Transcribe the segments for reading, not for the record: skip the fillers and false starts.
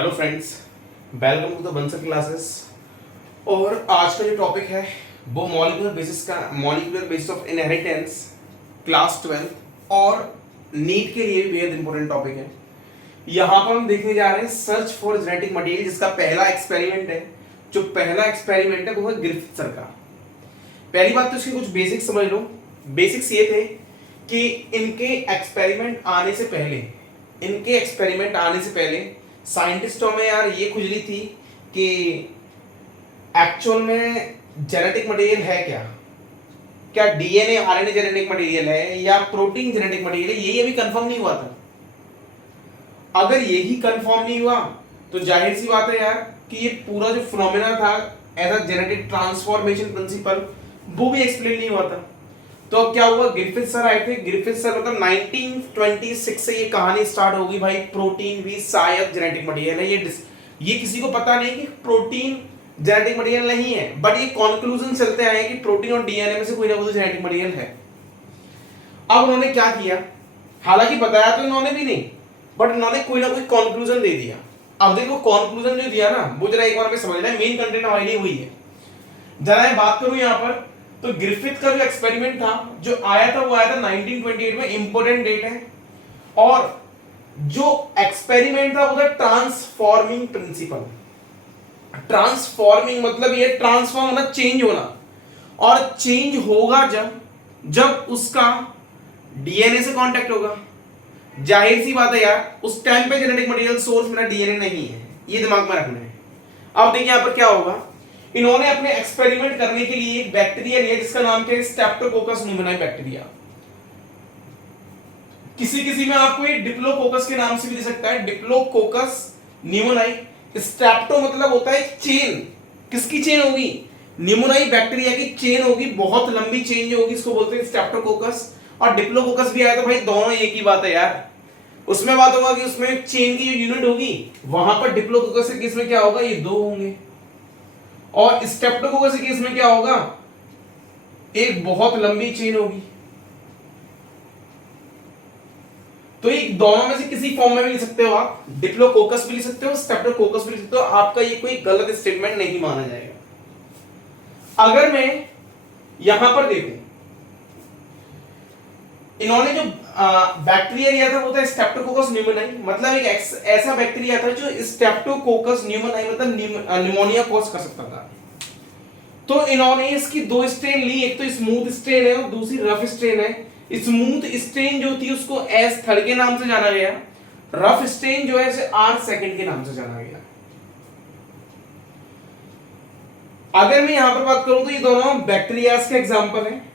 Hello friends, welcome to the Bansal classes. और आज का जो टॉपिक है वो molecular basis of inheritance class 12 और नीट के लिए भी बेहद इंपॉर्टेंट टॉपिक है। यहाँ पर हम देखने जा रहे हैं सर्च फॉर जेनेटिक मटेरियल, जिसका पहला एक्सपेरिमेंट है। जो पहला एक्सपेरिमेंट है वो है ग्रिफिथ सर का। पहली बात तो इसके कुछ बेसिक्स समझ लो। बेसिक्स ये थे कि इनके एक्सपेरिमेंट आने से पहले साइंटिस्टों में यार ये खुजली थी कि एक्चुअल में जेनेटिक मटेरियल है क्या डीएनए आरएनए जेनेटिक मटेरियल है या प्रोटीन जेनेटिक मटेरियल है, यही अभी कंफर्म नहीं हुआ था। अगर यही कंफर्म नहीं हुआ तो जाहिर सी बात है यार कि ये पूरा जो फिनोमेना था as a genetic transformation principle वो भी एक्सप्लेन नहीं हुआ था। तो अब क्या हुआ, ग्रिफिथ सर आए थे। ग्रिफिथ सर मतलब 1926 से ये कहानी स्टार्ट होगी भाई, प्रोटीन भी शायद जेनेटिक मटेरियल है। ये किसी को पता नहीं कि प्रोटीन जेनेटिक मटेरियल नहीं है, बट ये कंक्लूजन चलते आए कि प्रोटीन और डीएनए में से कोई ना कोई जेनेटिक मटेरियल है। अब उन्होंने क्या किया, हालांकि बताया तो इन्होंने भी नहीं, बट इन्होंने कोई ना कोई कंक्लूजन दे दिया। अब देखो कंक्लूजन जो दिया ना वो जरा एक बार हमें समझना है, मेन कंटेंट हमारी हुई है। जरा मैं बात करूं यहाँ पर, तो ग्रिफिथ का जो एक्सपेरिमेंट था जो आया था वो आया था 1928 में, इंपॉर्टेंट डेट है। और जो एक्सपेरिमेंट था वो था ट्रांसफॉर्मिंग प्रिंसिपल। ट्रांसफॉर्मिंग मतलब ये ट्रांसफॉर्म होना, चेंज होना। और चेंज होगा जब उसका डीएनए से कांटेक्ट होगा। जाहिर सी बात है यार उस टाइम पे जेनेटिक मटेरियल सोर्स मेरा डीएनए नहीं है, ये दिमाग में रखना है। अब देखिए यहां पर क्या होगा, इन्होंने अपने एक्सपेरिमेंट करने के लिए एक बैक्टीरिया लिया जिसका नाम क्या है, स्ट्रेप्टोकोकस न्यूमोनाई बैक्टीरिया। किसी में आपको ये डिप्लोकोकस के नाम से भी दे सकता है, डिप्लोकोकस न्यूमोनाई। स्ट्रेप्टो मतलब होता है चेन, किसकी चेन होगी, न्यूमोनाई बैक्टीरिया की चेन होगी, बहुत लंबी चेन जो होगी इसको बोलते हैं स्ट्रेप्टोकोकस। और डिप्लोकोकस भी आया तो भाई दोनों एक ही बात है यार। उसमें बात होगा कि उसमें चेन की जो यूनिट होगी वहां पर डिप्लोकोकस के केस में क्या होगा, ये दो होंगे। और स्ट्रेप्टोकोकस के केस में क्या होगा, एक बहुत लंबी चेन होगी। तो ये दोनों में से किसी फॉर्म में भी लिख सकते हो आप, डिप्लोकोकस भी लिख सकते हो, स्ट्रेप्टोकोकस भी लिख सकते हो। आपका ये कोई गलत स्टेटमेंट नहीं माना जाएगा। अगर मैं यहां पर देखूं, इन्होंने जो बैक्टीरिया लिया था वो था स्ट्रेप्टोकोकस न्यूमोनाई, मतलब एक ऐसा बैक्टीरिया था जो स्ट्रेप्टोकोकस न्यूमोनाई मतलब निमोनिया कॉज कर सकता था। तो इन्होंने इसकी दो स्ट्रेन ली, एक तो स्मूथ स्ट्रेन है और दूसरी रफ स्ट्रेन है। स्मूथ स्ट्रेन जो थी उसको एस थर्ड के नाम से जाना गया, रफ स्ट्रेन जो है उसे आर सेकंड के नाम से जाना गया। अगर मैं यहां पर बात करूं तो ये दोनों बैक्टीरियाज के एग्जांपल हैं।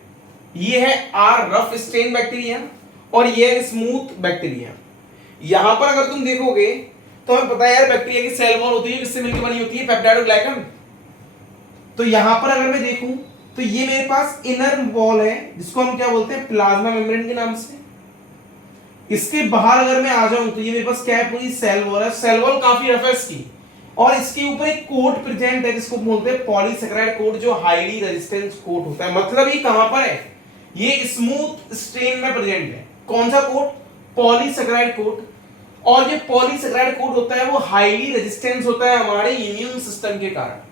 ये है आर रफ स्ट्रेन बैक्टीरिया और ये है स्मूथ बैक्टीरिया। यहां पर अगर तुम देखोगे तो हमें पता है यार बैक्टीरिया की सेल वॉल होती है, किससे मिलकर बनी होती है, पेप्टाइडोग्लाइकन। तो यहां पर अगर मैं देखूं तो ये मेरे पास इनर वॉल है जिसको हम क्या बोलते हैं, प्लाज्मा मेम्ब्रेन के नाम से। इसके बाहर अगर मैं आ जाऊं तो ये मेरे पास क्या है, पूरी सेल वॉल है। सेल वॉल काफी रफ है इसकी, और इसके ऊपर एक कोट प्रेजेंट है जिसको बोलते हैं पॉलीसैकेराइड कोट, जो हाईली रेजिस्टेंस कोट होता है। मतलब ये कहां पर है, ये स्मूथ स्ट्रेन में प्रेजेंट है। कौन सा कोट, पॉलीसैकेराइड कोट। और ये पॉलीसैकेराइड कोट होता है वो हाईली रेजिस्टेंस होता है हमारे इम्यून सिस्टम के कारण।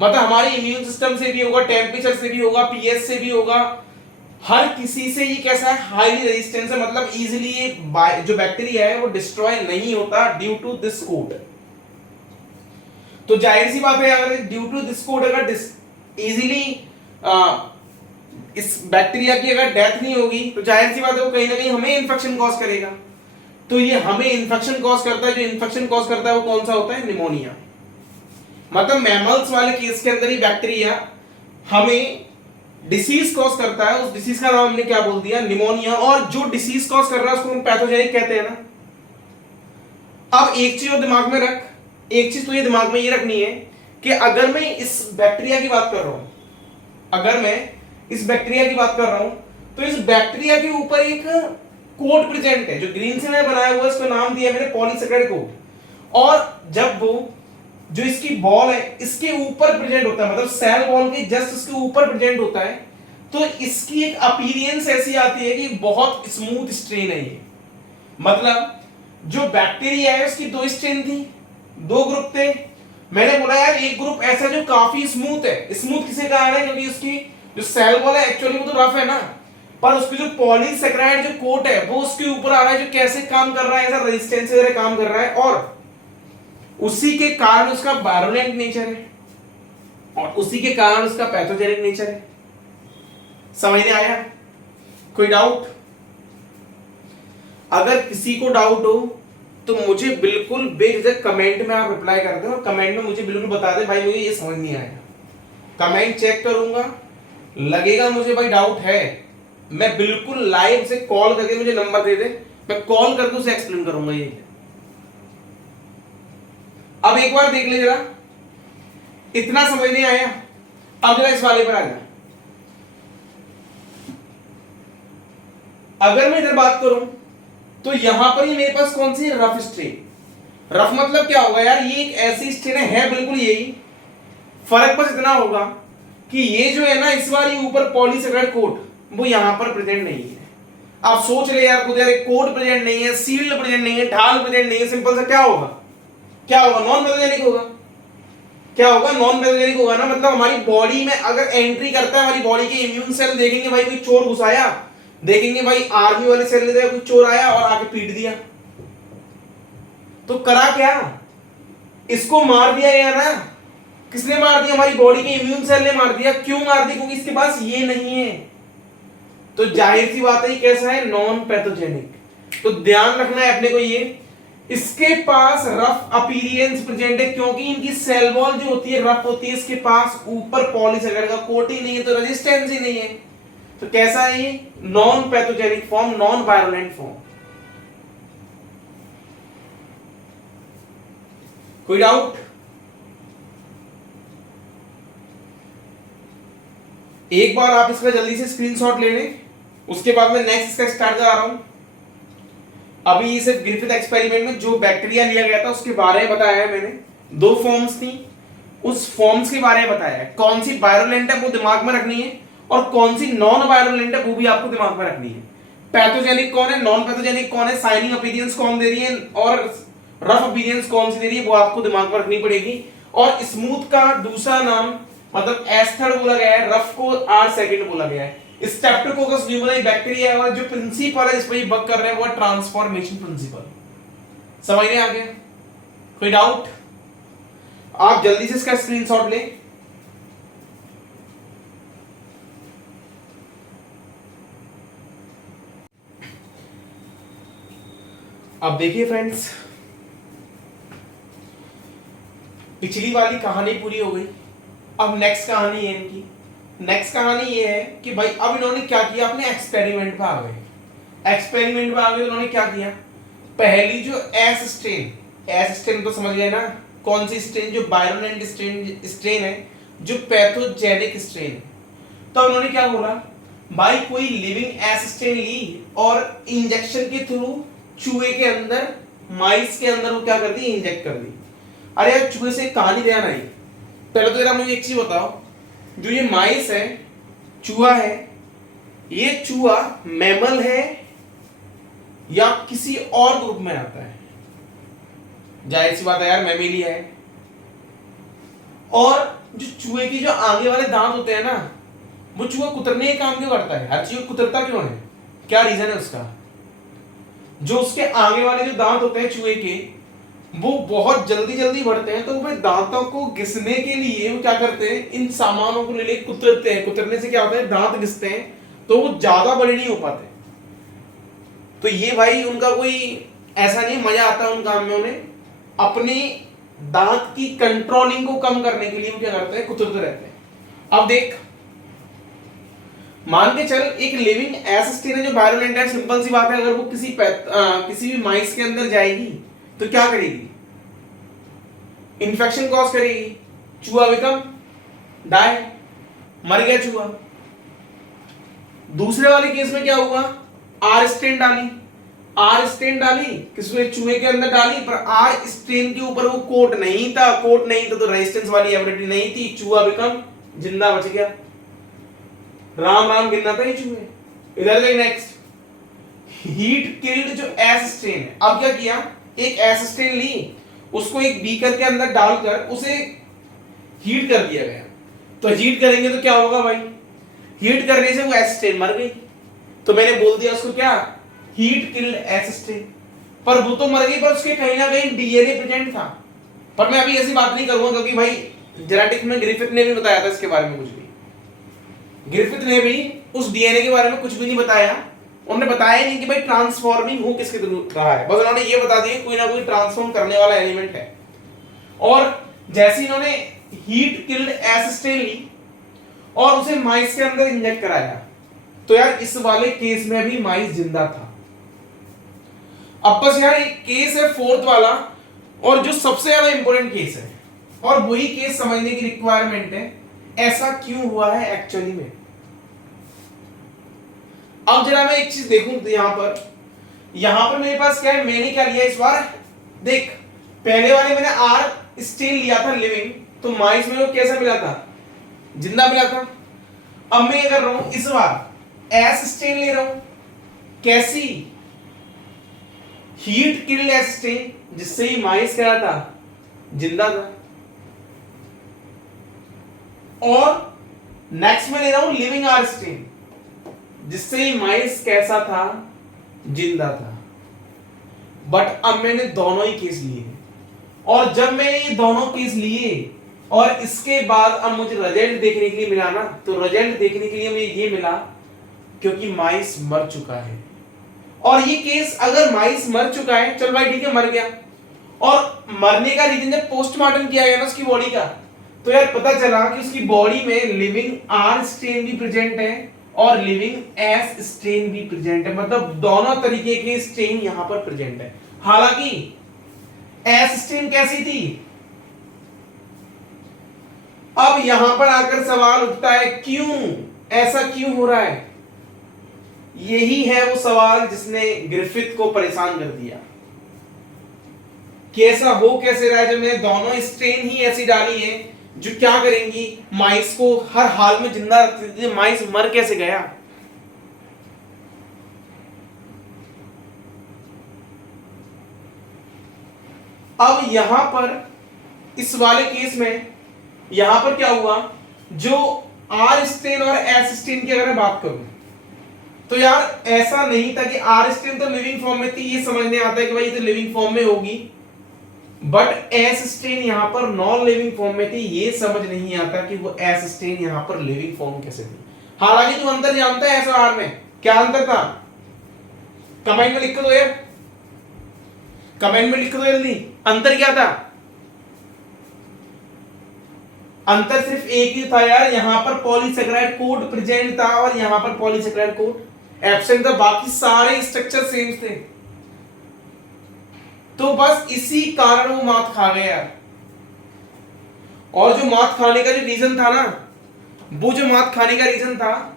मतलब हमारे इम्यून सिस्टम से भी होगा, टेम्परेचर से भी होगा, पीएच से भी होगा, हर किसी से ये कैसा है, हाईली रेजिस्टेंस है। मतलब इजीली ये जो बैक्टीरिया है वो डिस्ट्रॉय नहीं होता ड्यू टू दिस कोट। तो जाहिर सी बात है अगर ड्यू टू दिस कोट अगर इजीली इस बैक्टीरिया की अगर डेथ नहीं होगी तो जाहिर सी बात है वो कहीं ना कहीं हमें इन्फेक्शन कॉज करेगा। तो ये हमें इन्फेक्शन कॉज करता है, जो इन्फेक्शन कॉज करता है वो कौन सा होता है, निमोनिया। मतलब मैमल्स वाले केस के अंदर ही बैक्टीरिया हमें डिसीज कॉज करता है, उस डिसीज का नाम हमने क्या बोल दिया, निमोनिया। और जो डिसीज कॉज कर रहा है उसको हम पैथोजेनिक कहते हैं ना। अब एक चीज और दिमाग में रख, एक चीज तो ये दिमाग में ये रखनी है कि अगर मैं इस बैक्टीरिया की बात कर रहा हूं, अगर मैं इस बैक्टीरिया की बात कर रहा हूं तो इस बैक्टीरिया के ऊपर एक कोट प्रेजेंट है जो ग्रीन से मैंने बनाया हुआ है, इसको नाम दिया मैंने पॉलीसैकेराइड कोट। और जब वो जो इसकी बॉल है इसके ऊपर प्रेजेंट होता है, मतलब सेल वॉल के जस्ट इसके ऊपर प्रेजेंट होता है, तो इसकी एक अपीयरेंस ऐसी आती है कि बहुत स्मूथ स्ट्रेन है ये। मतलब जो बैक्टीरिया है उसकी दो स्ट्रेन थी, दो ग्रुप थे। मैंने बोला यार एक ग्रुप ऐसा जो काफी स्मूथ है, स्मूथ किसे कहा है क्योंकि उसकी जो सेल वॉल है एक्चुअली वो तो रफ है ना, पर उसकी जो पॉलीसेकेराइड जो कोट है वो उसके ऊपर आ रहा है, जो कैसे काम कर रहा है, ऐसा रेजिस्टेंस वगैरह काम कर रहा है, और उसी के कारण उसका वायरुलेंट नेचर है, और उसी के कारण उसका पैथोजेनिक नेचर है। समझ में आया? कोई डाउट? अगर किसी को डाउट हो तो मुझे बिल्कुल बेझिझक कमेंट में आप रिप्लाई कर दो, कमेंट में मुझे बिल्कुल बता दे भाई मुझे ये समझ नहीं आया। कमेंट चेक करूंगा, लगेगा मुझे भाई डाउट है, मैं बिल्कुल लाइव से कॉल करके, मुझे नंबर दे दे, मैं कॉल करके उसे एक्सप्लेन करूंगा ये। अब एक बार देख ले जरा, इतना समझ नहीं आया? अब जरा इस वाले पर आ जा। अगर मैं इधर बात करूं तो यहां पर ही मेरे पास कौन सी रफ स्ट्रेन, रफ मतलब क्या होगा यार, ये एक ऐसी स्ट्रेन है बिल्कुल यही, फर्क बस इतना होगा कि ये जो है ना इस बार ये ऊपर पॉलीसेकेराइड कोट वो यहां पर प्रेजेंट नहीं है। आप सोच ले यार खुद यार, एक कोट प्रेजेंट नहीं है, सील्ड प्रेजेंट नहीं है, ढाल प्रेजेंट नहीं है, सिंपल सा क्या होगा, क्या होगा, नॉन पैथोजेनिक होगा। क्या होगा, नॉन पैथोजेनिक होगा ना, मतलब हमारी बॉडी में अगर एंट्री करता है, हमारी बॉडी के इम्यून सेल देखेंगे भाई कोई चोर घुसाया, देखेंगे भाई आर्मी वाले सेल ने कोई चोर आया और आके पीट दिया, तो करा क्या, इसको मार दिया या ना, किसने मार दिया, हमारी बॉडी के इम्यून सेल ने मार दिया। क्यों मार दिया, क्योंकि इसके पास ये नहीं है, तो जाहिर सी बात है कैसा है, नॉन पैथोजेनिक। तो ध्यान रखना है अपने को ये, इसके पास रफ अपीयरेंस प्रेजेंट है क्योंकि इनकी सेल वॉल जो होती है रफ होती है, इसके पास ऊपर पॉलीसेकेराइड का कोट ही नहीं है, तो रेजिस्टेंस ही नहीं है, तो कैसा है ये, non pathogenic form, non virulent form. कोई डाउट? एक बार आप इसका जल्दी से स्क्रीनशॉट ले लें, उसके बाद मैं नेक्स्ट इसका स्टार्ट करा रहा हूं। अभी सिर्फ ग्रिफिथ एक्सपेरिमेंट में जो बैक्टीरिया लिया गया था उसके बारे में बताया है मैंने, दो फॉर्म्स थी, उस फॉर्म्स के बारे में बताया है, कौन सी वायरुलेंट है वो दिमाग में रखनी है, और कौन सी नॉन वायरुलेंट है वो भी आपको दिमाग में रखनी है। पैथोजेनिक कौन है, नॉन पैथोजेनिक कौन है, साइनिंग अपीयरेंस कौन दे रही है, और रफ अपीयरेंस कौन सी दे रही है, वो आपको दिमाग में रखनी पड़ेगी। और स्मूथ का दूसरा नाम मतलब एस्थर बोला गया है, रफ को आर सेकंड बोला गया है। स्ट्रेप्टोकोकस न्यूमोनियाई बैक्टीरिया है, और जो प्रिंसिपल है जिस पर ये वर्क कर रहे हैं वो है ट्रांसफॉर्मेशन प्रिंसिपल। समझ में आ गया? कोई डाउट? आप जल्दी से इसका स्क्रीनशॉट लें। अब देखिए फ्रेंड्स, पिछली वाली कहानी पूरी हो गई, अब नेक्स्ट कहानी है इनकी। नेक्स्ट कहानी ये है कि भाई अब इन्होंने क्या किया, अपने एक्सपेरिमेंट पे आ गए। एक्सपेरिमेंट पे आ गए, उन्होंने क्या किया, पहली जो एस स्ट्रेन तो समझ गए ना, कौन सी स्ट्रेन, जो वायरुलेंट स्ट्रेन है, जो पैथोजेनिक स्ट्रेन है। तो उन्होंने क्या बोला, भाई कोई लिविंग एस स्ट्रेन ली और इंजेक्शन के थ्रू चूहे के अंदर, माइस के अंदर वो क्या कर दी, इंजेक्ट कर दी। अरे यार चूहे से कहानी ध्यान आई, पहले तो जरा मुझे एक चीज बताओ, जो ये माइस है, चूहा है, ये चूहा मैमल है या किसी और ग्रुप में आता है? जाहिर सी बात है यार मैमेलिया है। और जो चूहे की जो आगे वाले दांत होते हैं ना, वो चूहा कुतरने का काम क्यों करता है, हर चीज कुतरता क्यों है, क्या रीजन है उसका? जो उसके आगे वाले जो दांत होते हैं चूहे के, वो बहुत जल्दी जल्दी बढ़ते हैं, तो वो दांतों को घिसने के लिए वो क्या करते हैं, इन सामानों को ले कुतरते हैं। कुतरने से क्या होता है, दांत घिसते हैं तो वो ज्यादा बड़े नहीं हो पाते। तो ये भाई उनका कोई ऐसा नहीं मजा आता उन काम में, उन्हें अपने दांत की कंट्रोलिंग को कम करने के लिए वो क्या करते हैं, कुतरते रहते हैं। अब देख, मान के चल एक लिविंग एस स्ट्रेन है जो वायरुलेंट है, सिंपल सी बात है, अगर वो किसी भी माइस के अंदर जाएगी तो क्या करेगी, इन्फेक्शन कॉज करेगी, चूहा बिकम डाई, मर गया चूहा। दूसरे वाले केस में क्या हुआ, आर स्ट्रेन डाली किसी चूहे के अंदर डाली, पर आर स्ट्रेन के ऊपर वो कोट नहीं था, तो रेजिस्टेंस वाली एबिलिटी नहीं थी, चूहा बिकम जिंदा बच गया। राम राम गिनना था ये चूहे। इधर देख नेक्स्ट, हीट किल्ड जो एस स्ट्रेन है। अब क्या किया, एक एस स्ट्रेन ली उसको एक बीकर के अंदर डालकर उसे हीट कर दिया गया। तो हीट करेंगे तो क्या होगा भाई, हीट करने से वो एसिटेट मर गई। तो मैंने बोल दिया उसको क्या, हीट किल्ड एसिटेट। पर वो तो मर गई, पर उसके कहीं ना कहीं डीएनए प्रेजेंट था। पर मैं अभी ऐसी बात नहीं करूंगा क्योंकि भाई जेनेटिक्स में ग्रिफिथ ने भी बताया था इसके बारे में कुछ भी। ग्रिफिथ ने भी उस डीएनए के बारे में कुछ भी नहीं बताया। उन्होंने बताया नहीं कि भाई ट्रांसफॉर्मिंग हो किसके थ्रू रहा है, बस उन्होंने ये बता दिया कोई ना कोई ट्रांसफॉर्म करने वाला एलिमेंट है। और जैसे इन्होंने हीट किल्ड एसिस्टेन ली और उसे माइस के अंदर इंजेक्ट कराया, तो यार इस वाले केस में भी माइस जिंदा था। अब बस यार एक केस है फोर्थ वाला, और जो सबसे ज्यादा इंपॉर्टेंट केस है, और वही केस समझने की रिक्वायरमेंट है, ऐसा क्यों हुआ है एक्चुअली में। अब जरा मैं एक चीज देखूं तो यहां पर मेरे पास क्या है, मैंने क्या लिया इस बार देख, पहले वाले मैंने आर स्टेन लिया था लिविंग, तो माइस में वो कैसा मिला था, जिंदा मिला था। अब मैं क्या कर रहा हूं, इस बार एस स्टेन ले रहा हूं, कैसी, हीट किल्ड एस स्टेन, जिससे ही माइस क्या था, जिंदा था। और नेक्स्ट में ले रहा हूं लिविंग आर स्टेन, जिससे ही माइस कैसा था, जिंदा था। बट अब मैंने दोनों ही केस लिए, और जब मैंने ये दोनों केस लिए और इसके बाद अब मुझे रिजल्ट देखने के लिए मिला ना, तो रिजल्ट देखने के लिए मुझे ये मिला क्योंकि माइस मर चुका है। और ये केस अगर माइस मर चुका है, चल भाई ठीक है मर गया, और मरने का रीजन जब पोस्टमार्टम किया गया ना उसकी बॉडी का, तो यार पता चला कि उसकी बॉडी में लिविंग आर स्टेन भी प्रेजेंट है और लिविंग एस स्टेन भी प्रेजेंट है, मतलब दोनों तरीके के स्टेन यहां पर प्रेजेंट है। हालांकि एस स्टेन कैसी थी, अब यहां पर आकर सवाल उठता है क्यों, ऐसा क्यों हो रहा है। यही है वो सवाल जिसने ग्रिफिथ को परेशान कर दिया कि ऐसा हो कैसे रहा है जब मैंने दोनों स्ट्रेन ही ऐसी डाली है जो क्या करेंगी, माइस को हर हाल में जिंदा रखती थी, माइस मर कैसे गया। अब यहां पर इस वाले केस में यहां पर क्या हुआ, जो आर स्टेन और एस स्टेन की अगर मैं बात करूं, तो यार ऐसा नहीं था कि आर स्टेन तो लिविंग फॉर्म में थी, ये समझने आता है कि भाई ये तो लिविंग फॉर्म में होगी, बट एस स्टेन यहां पर नॉन लिविंग फॉर्म में थी, ये समझ नहीं आता कि वो एस स्टेन यहां पर लिविंग फॉर्म कैसे थी। हालांकि तू अंतर जानता है एस और आर में, क्या अंतर था, कमेंट में लिख दो यार, कमेंट में लिख दो जल्दी, अंतर क्या था। अंतर सिर्फ एक ही था यार, यहां पर पॉलीसेकेराइड कोड प्रेजेंट था और यहां पर पॉलीसेकेराइड कोड एब्सेंट था, बाकी सारे स्ट्रक्चर सेम थे। तो बस इसी कारण वो मात खा गया यार। और जो मात खाने का जो रीजन था ना, वो जो मात खाने का रीजन था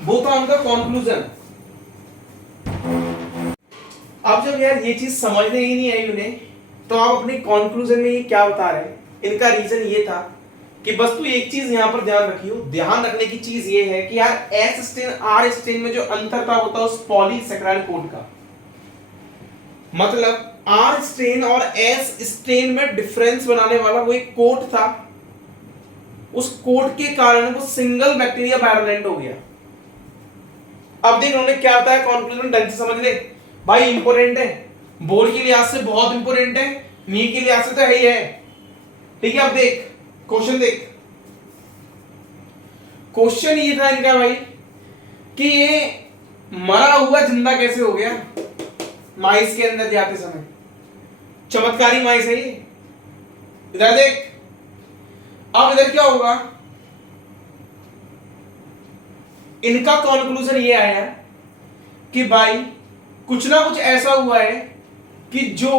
वो था उनका कंक्लूजन। अब जब यार ये चीज समझने ही नहीं आई उन्हें, तो आप अपने कंक्लूजन में ये क्या बता रहे हैं, इनका रीजन ये था कि बस तू एक चीज यहां पर ध्यान रखियो, ध्यान रखने की चीज ये है कि यार एस स्टेन आर स्टेन में जो अंतर था वो था उस पॉलीसेकेराइड कोड का। मतलब आर स्टेन और एस स्टेन में डिफरेंस बनाने वाला वो एक कोड था, उस कोड के कारण वो सिंगल बैक्टीरिया वायरलेंट हो गया। अब देख उन्होंने क्या बताया, कंक्लूजन ढंग से समझ ले भाई, इंपोर्टेंट है, बोर्ड के लिहाज से बहुत इंपोर्टेंट है, नीट के लिहाज से तो है ही है, ठीक है। अब देख क्वेश्चन देख, क्वेश्चन ये था इनका भाई कि ये मरा हुआ जिंदा कैसे हो गया माइस के अंदर जाते समय, चमत्कारी माइस है ये। इधर देख, अब इधर क्या होगा, इनका कंक्लूजन ये आया कि भाई कुछ ना कुछ ऐसा हुआ है कि जो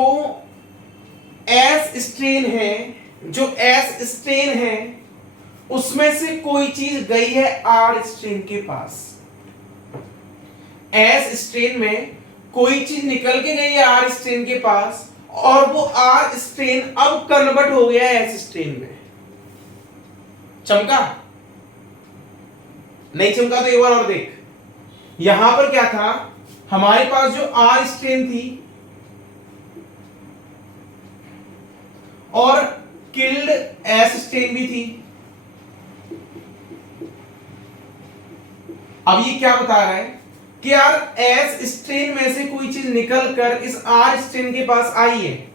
एस स्ट्रेन है, जो एस स्ट्रेन है उसमें से कोई चीज गई है आर स्ट्रेन के पास। एस स्ट्रेन में कोई चीज निकल के गई है आर स्ट्रेन के पास, और वो आर स्ट्रेन अब कन्वर्ट हो गया है एस स्ट्रेन में। चमका नहीं चमका तो एक बार और देख, यहां पर क्या था, हमारे पास जो आर स्ट्रेन थी और किल्ड एस स्ट्रेन भी थी। अब ये क्या बता रहा है कि यार एस स्ट्रेन में से कोई चीज निकल कर इस आर स्ट्रेन के पास आई है,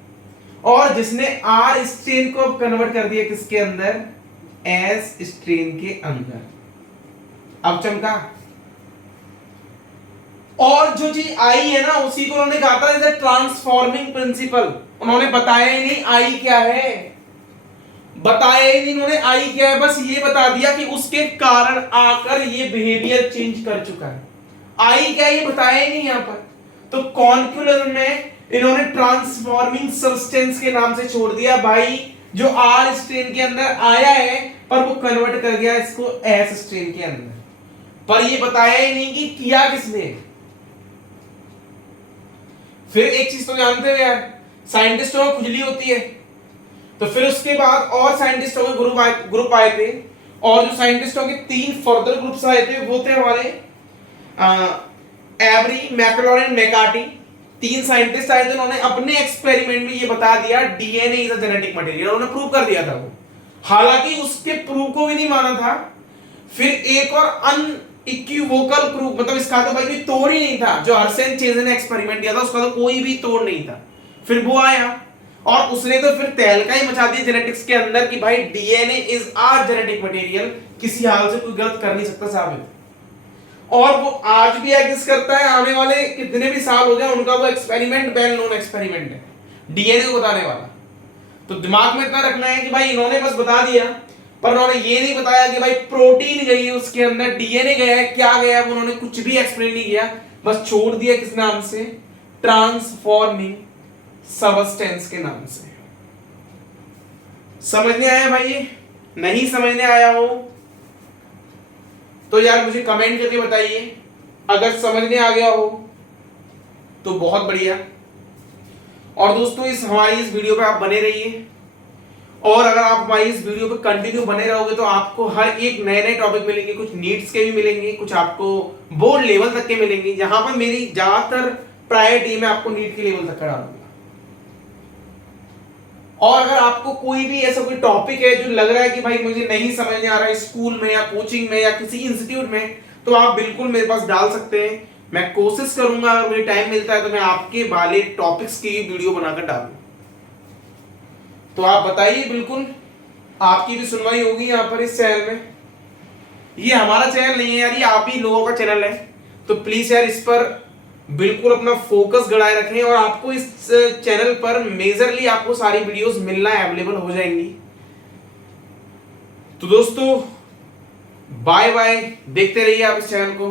और जिसने आर स्ट्रेन को कन्वर्ट कर दिया किसके अंदर, एस स्ट्रेन के अंदर। अब चमका। और जो चीज आई है ना उसी को उन्होंने कहा था ट्रांसफॉर्मिंग प्रिंसिपल। उन्होंने बताया ही नहीं आई क्या है, बताया ही नहीं उन्होंने आई क्या है, बस ये बता दिया कि उसके कारण आकर ये बिहेवियर चेंज कर चुका है। आई क्या ये बताया ही नहीं यहां पर। तो कॉन्क्लूजन में इन्होंने ट्रांसफॉर्मिंग सब्सटेंस के नाम से छोड़ दिया भाई, जो आर स्ट्रेन के अंदर आया है पर वो कन्वर्ट कर गया इसको एस स्ट्रेन के अंदर, पर ये बताया ही नहीं कि किया किसने। फिर एक चीज तो जानते हो यार, साइंटिस्टों को खुजली होती है, तो फिर उसके बाद और साइंटिस्टों के ग्रुप आए थे, और जो साइंटिस्टों के 3 फर्दर ग्रुप्स आए थे वो थे हमारे एवरी, मैकलॉरिन, मैकार्टी। 3 साइंटिस्ट आए थे, उन्होंने अपने एक्सपेरिमेंट में ये बता दिया DNA is a genetic material, उन्होंने प्रूव कर दिया था वो, हालांकि उसके प्रूफ को भी नहीं माना था। फिर एक और अनइक्विवोकल प्रूफ, मतलब इसका तो भाई कोई तोड़ ही नहीं था, जो हर्सेन चेजन ने एक्सपेरिमेंट किया था उसका तो कोई भी तोड़ नहीं था। फिर वो आया और उसने तो फिर तहलका ही मचा दिया जेनेटिक्स के अंदर कि भाई DNA is a genetic material, किसी हाल से कोई गलत कर नहीं सकता साबित। और वो आज भी एग्जिस्ट करता है, आने वाले कितने भी साल हो गए उनका वो एक्सपेरिमेंट वेल नोन एक्सपेरिमेंट है डीएनए को बताने वाला। तो दिमाग में इतना रखना है कि भाई इन्होंने बस बता दिया, पर उन्होंने ये नहीं बताया कि भाई प्रोटीन गई है उसके अंदर, डीएनए गया है, क्या गया है, उन्होंने कुछ भी एक्सप्लेन नहीं किया, बस छोड़ दिया किस नाम से, ट्रांसफॉर्मिंग सबस्टेंस के नाम से। समझने आया भाई? नहीं समझने आया हो तो यार मुझे कमेंट करके बताइए, अगर समझने आ गया हो तो बहुत बढ़िया। और दोस्तों हमारी इस वीडियो पे आप बने रहिए, और अगर आप हमारी इस वीडियो पे कंटिन्यू बने रहोगे तो आपको हर एक नए नए टॉपिक मिलेंगे, कुछ नीट्स के भी मिलेंगे, कुछ आपको बोर्ड लेवल तक के मिलेंगे, जहां पर मेरी ज्यादातर प्रायोरिटी में आपको नीट के लेवल तक करा दूंगा। और अगर आपको कोई भी ऐसा कोई टॉपिक है जो लग रहा है कि भाई मुझे नहीं समझ में आ रहा है स्कूल में या कोचिंग में या किसी इंस्टीट्यूट में, तो आप बिल्कुल मेरे पास डाल सकते हैं। मैं कोशिश करूंगा, अगर मुझे टाइम मिलता है तो मैं आपके वाले टॉपिक्स की वीडियो बनाकर डालूं। तो आप बताइए, बिल्कुल आपकी भी सुनवाई होगी यहाँ पर इस चैनल में। ये हमारा चैनल नहीं है यार, ये आप ही लोगों का चैनल है, तो प्लीज यार इस पर बिल्कुल अपना फोकस गड़ाए रखें, और आपको इस चैनल पर मेजरली आपको सारी वीडियोस मिलना अवेलेबल हो जाएंगी। तो दोस्तों बाय बाय, देखते रहिए आप इस चैनल को।